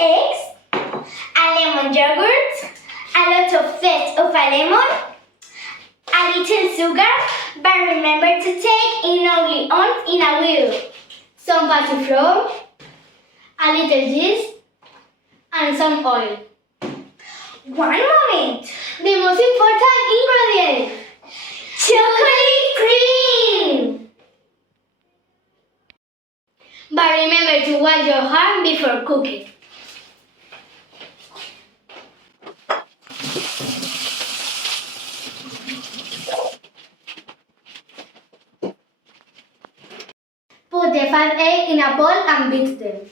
eggs, a lemon yogurt, a lot of zest of a lemon, a little sugar, but remember to take in only once in a while. Some party flour, a little yeast, and some oil. One moment! The most important ingredient! Chocolate cream! But remember to wash your hands before cooking. Put the 5 eggs in a bowl and beat them.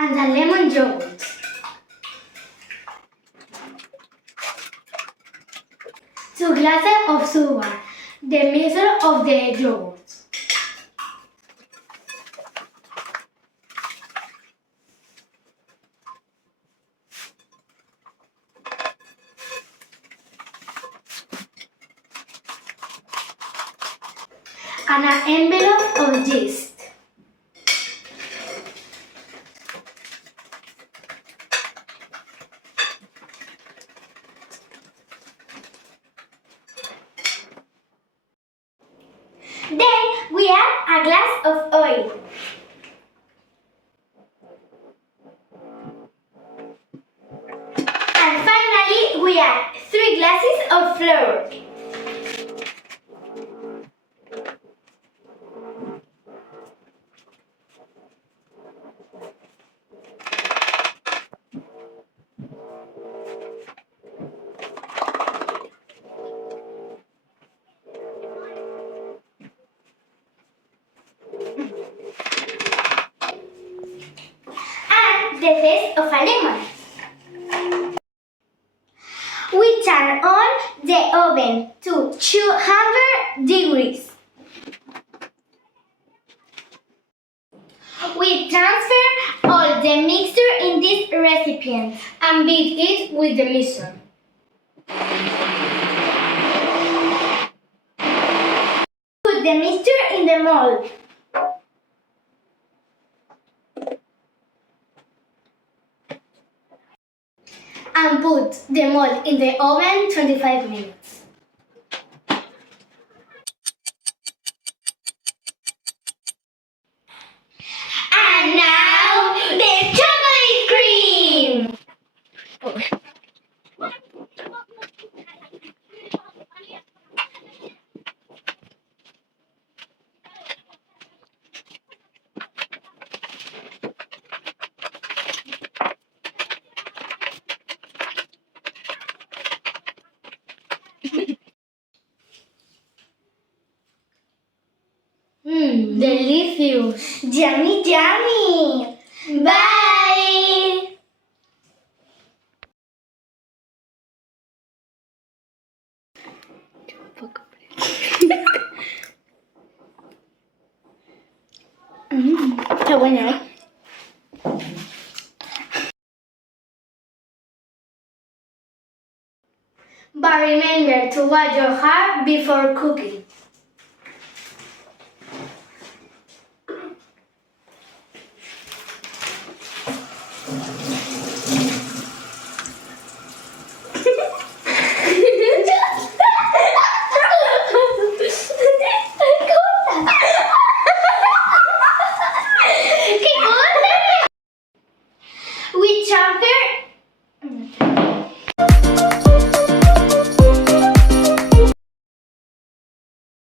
And the lemon yogurt. 2 glasses of sugar, the mixture of the yogurt. And an envelope of yeast. Then we add a glass of oil. And finally we add 3 glasses of flour. And the zest of a lemon. We turn on the oven to 200 degrees. We transfer all the mixture in this recipient and beat it with the mixer. Put the mixture in the mold. And put the mold in the oven 25 minutes. And now, the chocolate cream! Delicious! Yummy, yummy! Bye! Está bueno, ¿eh? But remember to wash your hands before cooking.